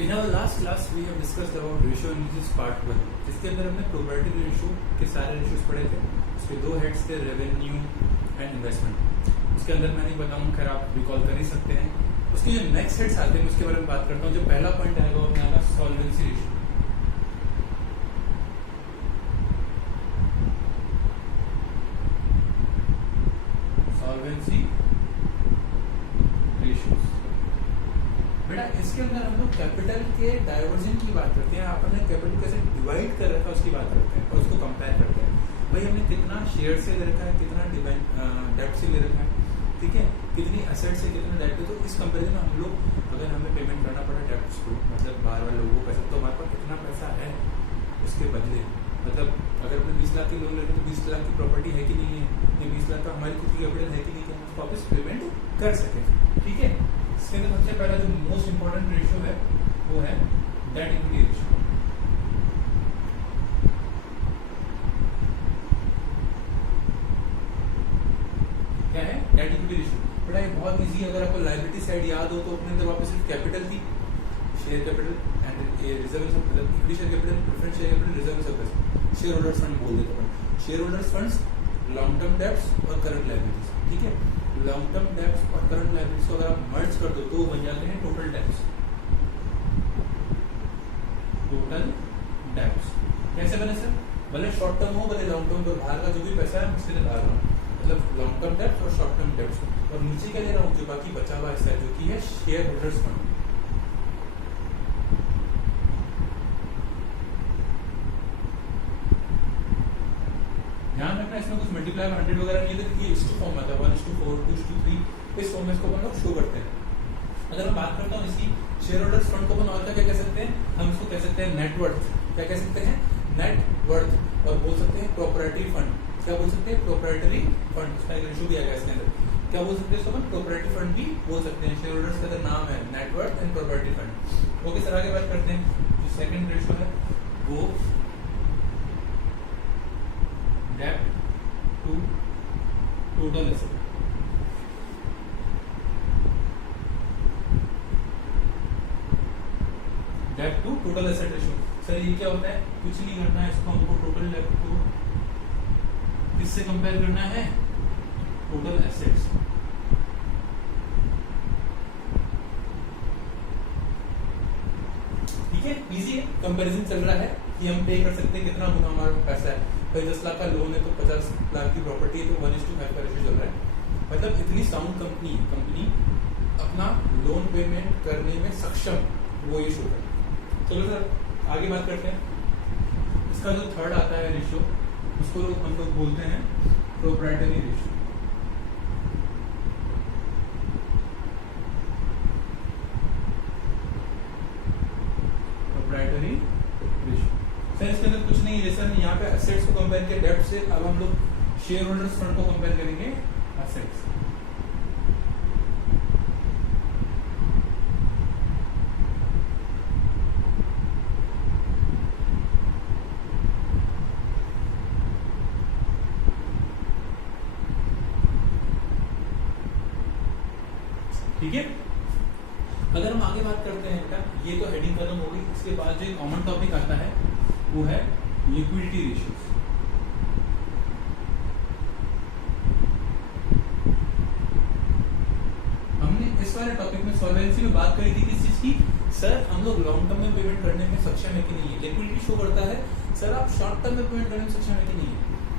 In our last class we have discussed about ratio analysis part 1, जिसके अंदर हमने probability ratio के सारे रेशियोज पढ़े थे। उसके दो हेड्स थे, रेवेन्यू एंड इन्वेस्टमेंट। उसके अंदर मैं नहीं बताऊँ, खैर आप रिकॉल कर ही सकते हैं। उसके जो नेक्स्ट हेड्स आते हैं उसके बारे में बात करता हूँ। जो पहला पॉइंट आएगा वो अपने आएगा सॉल्वेंसी रेशियो। सॉल्वेंसी रेशियोज बेटा, इसके अंदर हम लोग कैपिटल के डाइवर्जन की बात करते हैं। आपने कैपिटल कैसे डिवाइड कर रखा है उसकी बात करते हैं और उसको कंपेयर करते हैं। भाई हमने कितना शेयर से ले रखा है, कितना डेब्ट से ले रखा है, ठीक है, कितनी एसेट से कितना डेब्ट है। तो इस कंपेरिजन में हम लोग अगर हमें पेमेंट करना पड़ा डेब्ट्स को, मतलब बाहर वाले लोगों को पैसा, तो हमारे पास कितना पैसा है उसके बदले, मतलब अगर अपने 20 लाख की लोन लेते तो 20 लाख की प्रॉपर्टी है कि नहीं है, ये 20 लाख का हमारी खुद की कैपिटल है कि नहीं, कि हम उसको वापस पेमेंट कर सके। ठीक है, इसके अंदर सबसे पहला जो मोस्ट इंपॉर्टेंट रेशियो है वो है डेट इक्विटी रेशियो। क्या है डेट इक्विटी रेशियो? बेटा ये बहुत इजी है। अगर आपको लायबिलिटी साइड याद हो तो अपने अंदर वापस सिर्फ कैपिटल थी, शेयर कैपिटल एंड ये रिजर्व, मतलब equity share capital, preference share capital, reserve service, share holders fund बोल देते हैं। Share holders funds, long term debts और करंट लायबिलिटीज। ठीक है, लॉन्ग टर्म डेब्ट्स और करंट लायबिलिटीज को अगर आप मर्ज कर दो तो बन जाते हैं टोटल डेब्ट्स। टोटल डेब्ट्स कैसे बने सर? भले शॉर्ट टर्म हो भले लॉन्ग टर्म, तो बाहर का जो भी पैसा है उससे निकाल रहा हूँ, मतलब लॉन्ग टर्म डेब्ट्स और शॉर्ट टर्म डेब्ट्स। और नीचे क्या ले रहा हूँ, जो बाकी बचा हुआ हिस्सा है जो कि है शेयर होल्डर्स फंड। ध्यान रखना इसमें कुछ मल्टीप्लाई 100 वगैरह नहीं है, तो ये इस फॉर्म आता है 1:4, 2:3, इस फॉर्म में इसको अपन लोग शो करते हैं। अगर मैं बात करता हूँ इसकी शेयर होल्डर्स फंड को अपन और क्या कह सकते हैं, हम इसको कह सकते हैं नेटवर्थ। क्या कह सकते हैं? नेटवर्थ। और बोल सकते हैं प्रोप्राइटरी फंड। क्या बोल सकते हैं? Proprietary fund. इसका एक रेशियो भी आएगा इसके अंदर। क्या बोल सकते हैं इसको? प्रोप्राइटरी फंड भी बोल सकते हैं। शेयर होल्डर्स का अगर नाम है net worth and proprietary fund. Okay sir, आगे बात करते हैं। जो सेकंड रेशियो है वो डेब्ट टू टोटल एसेट। डेब्ट to total asset ratio. Sir ये क्या होता है? कुछ नहीं करना है, इसको हमको टोटल डेब्ट को किससे कंपेयर करना है? Total assets. ठीक है, इजी है, कंपैरिजन चल रहा है कि हम पे कर सकते हैं कितना गुना हमारा पैसा है। भाई 10 लाख का लोन है तो 50 लाख की प्रॉपर्टी है, तो 1:5 का रेशियो चल रहा है। मतलब इतनी साउंड कंपनी अपना लोन पेमेंट करने में सक्षम, वो ये शो है। चलो सर आगे बात करते हैं। इसका जो थर्ड आता है रेशियो, उसको हम लोग बोलते हैं proprietary ratio. Proprietary ratio sir इसके अंदर कुछ नहीं है। जैसे हम यहाँ पे एसेट्स को कंपेयर किया डेब्ट से, अब हम लोग शेयर होल्डर्स फंड को कंपेयर करेंगे एसेट्स। ठीक है, अगर हम आगे बात करते हैं बेटा, ये तो हेडिंग खत्म हो गई। इसके बाद जो कॉमन टॉपिक आता है वो है लिक्विडिटी रेशियोज। हमने इस वाले टॉपिक में सॉल्वेंसी में बात करी थी किस चीज की? सर हम लोग लॉन्ग टर्म में पेमेंट करने में सक्षम है कि नहीं है। लिक्विडिटी शो करता है सर आप शॉर्ट टर्म में पेमेंट करने में सक्षम है कि नहीं है।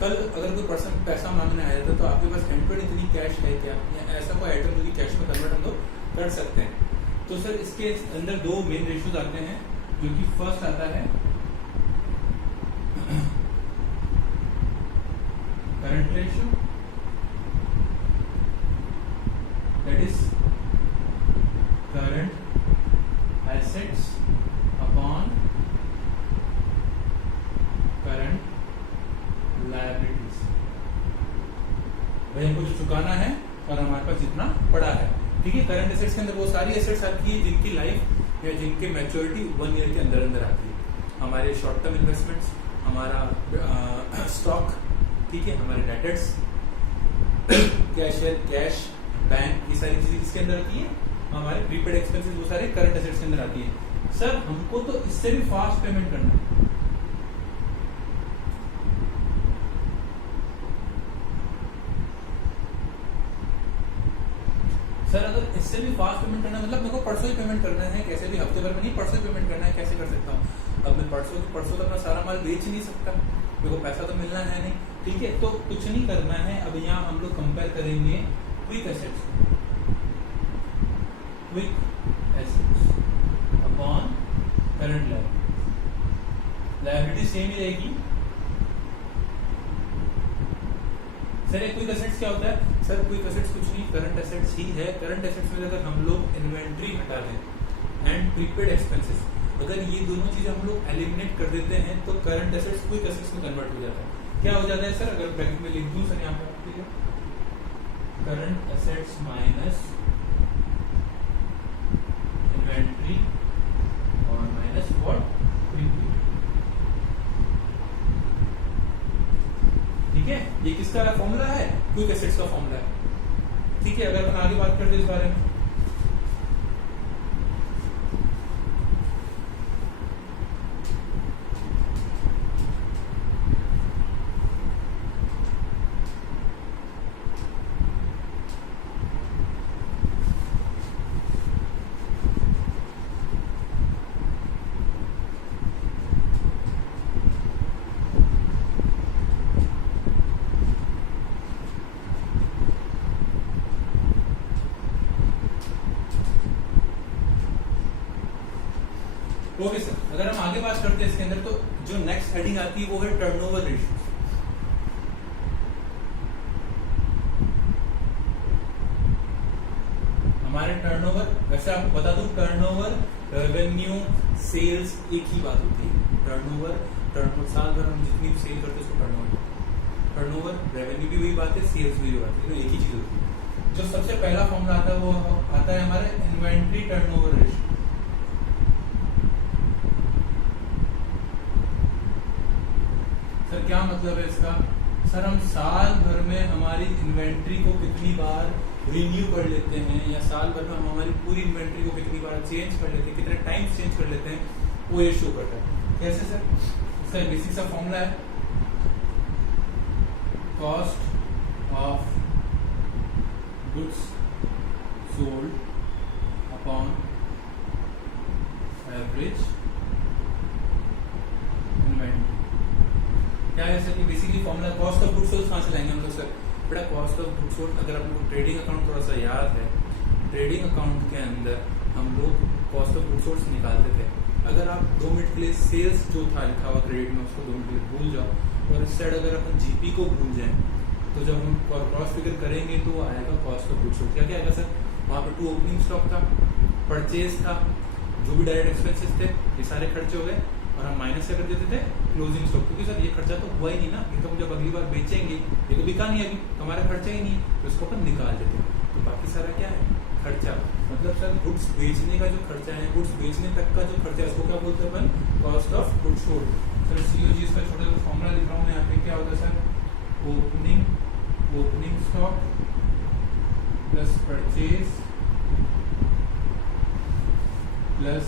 कल अगर कोई पर्सन पैसा मांगने आया था तो आपके पास हैंड टू हैंड इतनी कैश है क्या, या ऐसा कोई आइटम जो कि कैश में कन्वर्ट हम लोग कर सकते हैं। तो सर इसके अंदर दो मेन रेशियोज आते हैं, जो कि फर्स्ट आता है current ratio, that is current assets upon current liabilities. भाई हमको जो चुकाना है और हमारे पास जितना पड़ा है। ठीक है, करंट एसेट्स के अंदर वो सारी एसेट्स आती है जिनकी लाइफ या जिनके मैच्योरिटी 1 ईयर के अंदर अंदर आती है। हमारे शॉर्ट टर्म इन्वेस्टमेंट्स, हमारा स्टॉक, ठीक है, हमारे डेटर्स, कैशियर, कैश, बैंक, ये सारी चीजें किसके अंदर आती है? हमारे प्रीपेड एक्सपेंसेस, वो सारे करंट एसेट्स के अंदर आती है। सर हमको तो इससे भी फास्ट पेमेंट करना है। सर अगर इससे भी फास्ट पेमेंट करना मतलब मेरे को परसों ही पेमेंट करना है, कैसे भी हफ्ते भर में नहीं, परसों ही पेमेंट करना है, कैसे कर सकता हूँ? अब मैं परसों तक अपना सारा माल बेच नहीं सकता, मेरे को पैसा तो मिलना है नहीं, ठीक है। तो कुछ नहीं करना है। अब यहाँ हम लोग कंपेयर करेंगे quick assets, quick assets upon current liability same ही रहेगी। सर क्विक एसेट्स क्या होता है? सर क्विक एसेट्स कुछ नहीं, करंट एसेट्स ही है। करंट एसेट्स में अगर हम लोग इन्वेंट्री हटा दें एंड प्रीपेड एक्सपेंसेस, अगर ये दोनों चीजें हम लोग एलिमिनेट कर देते हैं तो करंट एसेट्स क्विक एसेट्स में कन्वर्ट हो जाता है। क्या हो जाता है सर? अगर ब्रैकेट में लिख दूं सर यहाँ पर, ठीक है, करंट एसेट्स माइनस इन्वेंट्री और माइनस व्हाट, प्रीपेड। ठीक है, ये किसका फॉर्मूला है? क्विक एसेट्स का फॉर्मूला है। ठीक है, अगर हम आगे बात करते हैं इस बारे में, ओके सर, अगर हम आगे बात करते हैं इसके अंदर, तो जो नेक्स्ट हेडिंग आती है वो है टर्नओवर रेशियो। हमारे टर्नओवर, वैसे आपको बता दूं, टर्नओवर, रेवेन्यू, सेल्स एक ही बात होती है। टर्नओवर साल भर हम जितनी भी सेल करते हैं उसको टर्नओवर, रेवेन्यू भी वही बात है, सेल्स भी वही बात है, तो एक ही चीज होती है। जो सबसे पहला फॉर्मूला आता है वो आता है हमारे इन्वेंट्री टर्नओवर रेशियो। सर क्या मतलब है इसका? सर हम साल भर में हमारी इन्वेंट्री को कितनी बार रिन्यू कर लेते हैं, या साल भर में हम हमारी पूरी इन्वेंट्री को कितनी बार चेंज कर लेते हैं, कितने टाइम चेंज कर लेते हैं, वो ये शो करता है। कैसे सर? इसका बेसिक सा फॉर्मूला है cost of goods sold upon average inventory. क्या है sir? Basically formula cost of goods sold कहाँ से लाएंगे हम लोग? सर बेटा कॉस्ट ऑफ गुड्स सोल्ड, अगर आप लोग ट्रेडिंग अकाउंट थोड़ा सा याद है, ट्रेडिंग अकाउंट के अंदर हम लोग कॉस्ट ऑफ गुड्स सोल्ड निकालते थे। अगर आप 2 मिनट के लिए सेल्स जो था लिखा हुआ क्रेडिट में उसको 2 मिनट के लिए भूल जाओ, और इस साइड अगर अपन जीपी को भूल जाए, तो जब हम क्रॉस फिगर करेंगे तो वो आएगा कॉस्ट ऑफ गुड्स सोल्ड। क्या क्या आएगा सर? वहाँ पे 2 ओपनिंग स्टॉक था, परचेज था, जो भी डायरेक्ट एक्सपेंसेस थे, ये सारे खर्चे हो गए, और हम माइनस से कर देते थे क्लोजिंग स्टॉक, क्योंकि सर ये खर्चा तो हुआ ही नहीं ना, ये तो हम जब अगली बार बेचेंगे, ये तो बिका नहीं अभी, तो हमारा खर्चा ही नहीं, तो इसको अपन निकाल देते हैं। तो बाकी सारा क्या है? खर्चा। मतलब सर गुड्स बेचने का जो खर्चा है, गुड्स बेचने तक का जो खर्चा है, उसको क्या बोलते हैं अपन? Cost of goods sold. Sir COG का छोटा सा फॉर्मूला लिख रहा हूँ मैं यहाँ पे, क्या होता है sir? Opening stock plus purchase plus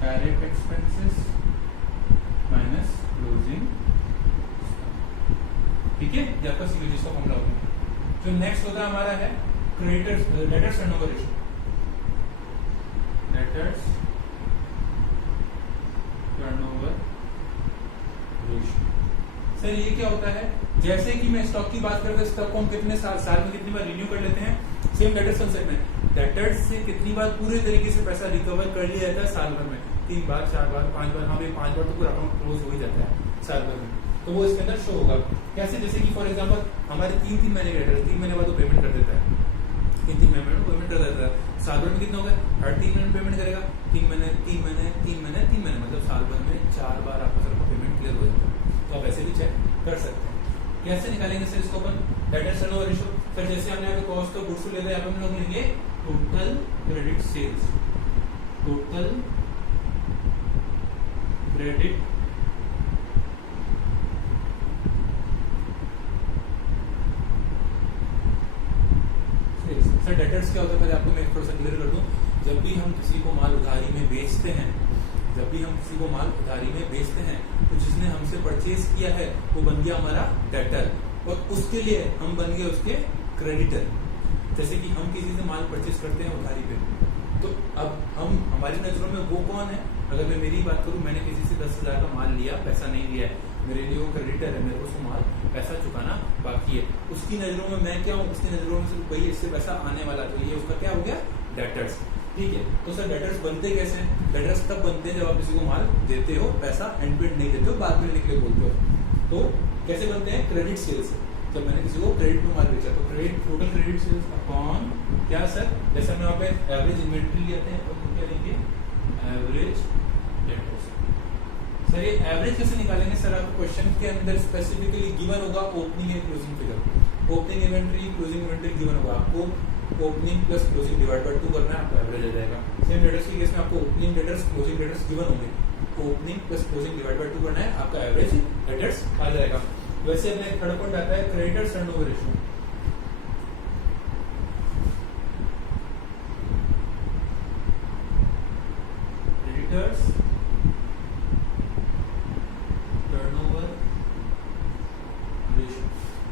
direct expenses minus closing. ठीक है, ये आपका सीओजी का फॉर्मूला होता है। जो नेक्स्ट होता है हमारा है creditors, debtors turnover ratio. Debtors turnover ratio sir ये क्या होता है? जैसे कि मैं स्टॉक की बात करता हूँ, स्टॉक को हम कितने साल में कितनी बार रिन्यू कर लेते हैं, सेम डेटर्स कंसेप्ट में डेटर्स से कितनी बार पूरे तरीके से पैसा रिकवर कर लिया जाता है साल भर में? 3 बार, 4 बार, 5 बार। हाँ भाई 5 बार तो पूरा अकाउंट क्लोज हो ही जाता है साल भर में, तो वो इसके अंदर शो होगा। कैसे? जैसे कि फॉर एग्जांपल हमारे 3-3 महीने का डेटर, 3 महीने बाद वो पेमेंट कर देता है, 3 महीने में पेमेंट कर देता है। साल भर में कितना होगा? हर 3 महीने पेमेंट करेगा, 3 महीने, 3 महीने, 3 महीने, 3 महीने, मतलब साल भर में 4 बार आपका सर का पेमेंट क्लियर हो जाता है। तो आप ऐसे भी चेक कर सकते हैं। कैसे निकालेंगे सर इसको अपन? Debtors turnover ratio. सर जैसे हमने यहाँ पे कॉस्ट ऑफ गुड्स ले लिया, यहाँ पे हम लोग लेंगे total credit sales, total credit sir debtors क्या होता है? पहले आपको मैं थोड़ा सा क्लियर कर दूं। जब भी हम किसी को माल उधारी में बेचते हैं जब भी हम किसी को माल उधारी में बेचते हैं तो जिसने हमसे परचेज किया है वो बन गया हमारा डेटर, और उसके लिए हम बन गए उसके क्रेडिटर। जैसे कि हम किसी से माल परचेज करते हैं उधारी पे, तो अब हमारी नजरों में वो कौन है? अगर मैं मेरी बात करूं, मैंने किसी से 10,000 का माल लिया, पैसा नहीं दिया है, मेरे लिए वो क्रेडिटर है, मेरे को उसको माल पैसा चुकाना बाकी है। उसकी नजरों में मैं क्या हूँ? उसकी नजरों में सिर्फ वही इससे पैसा आने वाला, तो ये उसका क्या हो गया? डेटर्स। ठीक है, तो सर डेटर्स बनते कैसे हैं? डेटर्स तब बनते हैं जब आप किसी को माल देते हो, पैसा एंड पेड नहीं देते हो, बाद में लिख के बोलते हो। तो कैसे बनते हैं? Credit sales. जब मैंने किसी को क्रेडिट में माल बेचा तो credit, total credit sales upon क्या सर? जैसे हमने वहाँ पे एवरेज इन्वेंट्री लिया था, तो क्या लेंगे? Average debtors. सर ये एवरेज कैसे निकालेंगे? सर आपको क्वेश्चन के अंदर स्पेसिफिकली गिवन होगा opening and closing figure. Opening inventory, closing inventory given होगा आपको, opening plus closing divide by 2 करना है, आपको एवरेज आ जाएगा। सेम डेटर्स के केस में आपको opening debtors, closing debtors given होंगे, opening plus closing divide by 2 करना है, आपका एवरेज डेटर्स आ जाएगा। वैसे अपने थर्ड पॉइंट आता है creditors turnover ratio. Creditors turnover ratio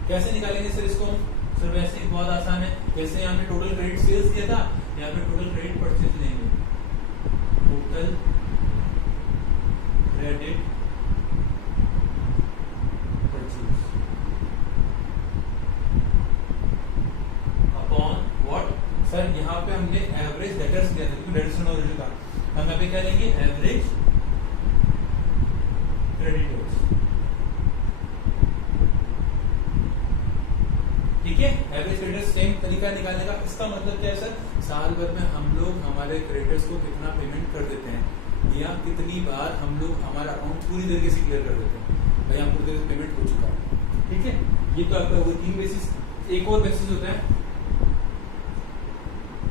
कैसे निकालेंगे सर इसको? सर वैसे ही बहुत आसान है, जैसे यहाँ पे टोटल क्रेडिट सेल्स दिया था, यहाँ पे टोटल क्रेडिट परचेज लेंगे, total credit purchase upon what? Sir यहाँ पे हमने एवरेज डेटर्स दिया था, क्योंकि डेटर्स टर्नओवर रेशियो था, हम यहाँ पे क्या लेंगे? Average creditors. ठीक है, एवरेज क्रेडिटर्स सेम तरीका निकालने का। इसका मतलब क्या है सर? साल भर में हम लोग हमारे क्रेडिटर्स को कितना पेमेंट कर देते हैं, या कितनी बार हम लोग हमारा अकाउंट पूरी तरीके से क्लियर कर देते हैं, भाई हम पूरी तरीके से पेमेंट हो चुका है। ठीक है, ये तो आपका वर्किंग बेसिस। एक और बेसिस होता है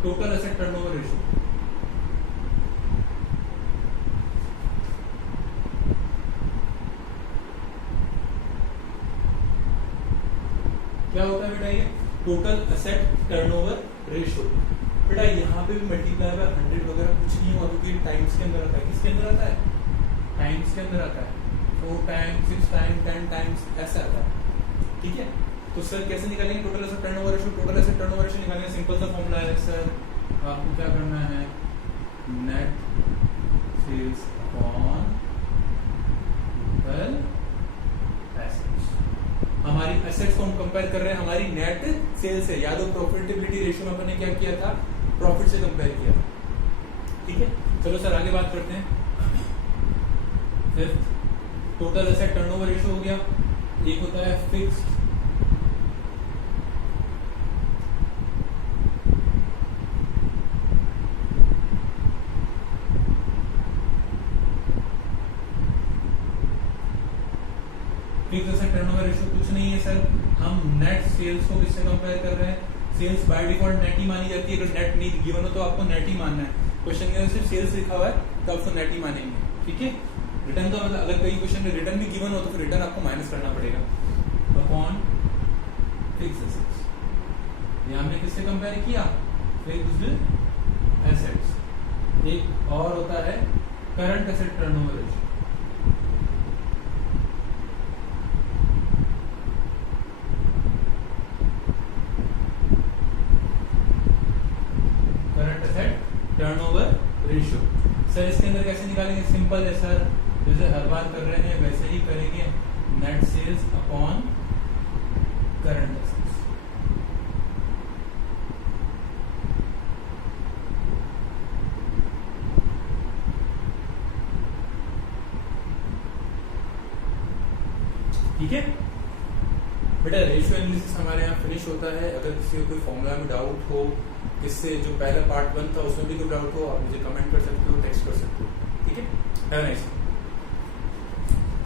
टोटल एसेट टर्नओवर रेशियो। क्या होता है बेटा? ये टोटल एसेट टर्नओवर रेशियो। बेटा यहाँ पे भी मल्टीप्लाई बाय 100 वगैरह कुछ नहीं होगा, क्योंकि टाइम्स के अंदर आता है। किसके अंदर आता है? टाइम्स के अंदर आता है। 4 टाइम्स, 6 टाइम्स, 10 टाइम्स ऐसा आता है। ठीक है, तो सर कैसे निकालेंगे total asset turnover ratio? Total asset turnover ratio निकालेंगे, सिंपल सा फॉर्मूला है सर, आपको क्या करना है? Net sales upon total assets. हमारी एसेट्स को हम कंपेयर कर रहे हैं हमारी नेट सेल से, याद हो प्रॉफिटेबिलिटी रेशियो में अपने क्या किया था? प्रॉफिट से कंपेयर किया था। ठीक है, चलो सर आगे बात करते हैं। Fifth, total asset turnover ratio हो गया। एक होता है fixed fixed asset turnover ratio कुछ नहीं है सर, हम नेट सेल्स को किससे कंपेयर कर रहे हैं? सेल्स बाय डिफॉल्ट नेट ही मानी जाती है, अगर नेट नहीं गिवन हो तो आपको नेट ही मानना है। क्वेश्चन के अंदर सिर्फ सेल्स लिखा हुआ है तो आपको नेट ही मानेंगे। ठीक है, रिटर्न का मतलब अगर कई क्वेश्चन में रिटर्न भी गिवन हो तो फिर रिटर्न आपको माइनस करना पड़ेगा अपॉन फिक्स्ड एसेट्स। यहाँ हमने किससे कंपेयर किया? Fixed assets. एक और होता है current asset turnover ratio. Turnover ratio. Sir इसके अंदर कैसे निकालेंगे? सिंपल है सर, जैसे हर बार कर रहे हैं वैसे ही करेंगे, net sales upon current assets. ठीक है बेटा, रेशियो एनालिसिस हमारे यहाँ फिनिश होता है। अगर किसी को कोई फॉर्मूला में डाउट हो, इससे जो पहला पार्ट 1 था उसमें भी कोई डाउट हो, आप मुझे कमेंट कर सकते हो, टेक्स्ट कर सकते हो। ठीक है, हैव अ नाइस डे।